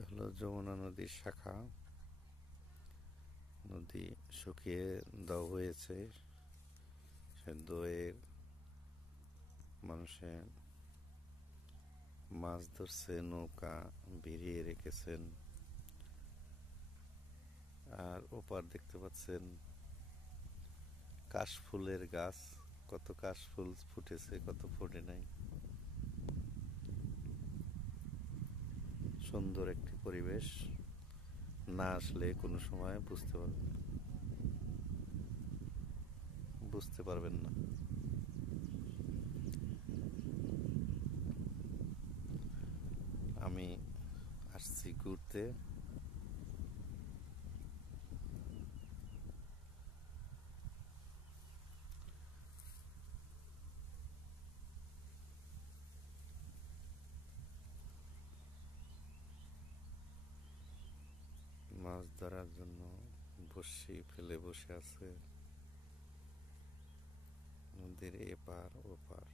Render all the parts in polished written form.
এটা হলো যমুনা নদীর শাখা। নদী শুকিয়ে দাও হয়েছে, সে দোয়ে মানুষে মাছ ধরছে, নৌকা ভিড়িয়ে রেখেছেন। আর ওপার দেখতে পাচ্ছেন কাশফুলের গাছ, কত কাশফুল ফুটেছে, কত ফোটে নাই। সুন্দর একটি পরিবেশ, না আসলে কোনো সময় বুঝতে পারবেন না। আমি আসছি ঘুরতে। মাছ ধরার জন্য বড়শি ফেলে বসে আছে নদীর এপার ওপার।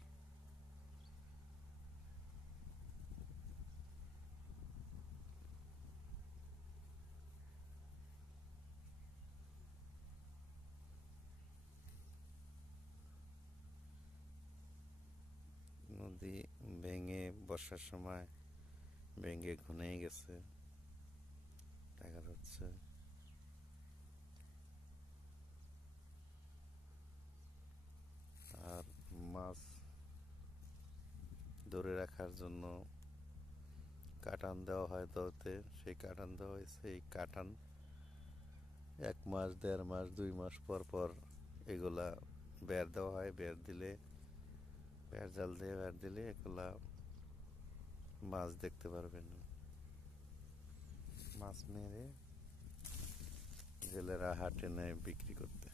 নদী ভেঙে বর্ষার সময় ভেঙে ঘুনে গেছে দেখা যাচ্ছে। আর মাছ ধরে রাখার জন্য কাটান দেওয়া হয় দোতে, সেই কাটান দেওয়া হয়েছে। এই কাটান 1 মাস, 1.5 মাস, 2 মাস পর পর এগুলা বের দেওয়া হয়। বের জাল দিয়ে বের দিলে এগুলা মাছ দেখতে পারবেন। মাছ মেরে জেলেরা হাটে নেয় বিক্রি করতে।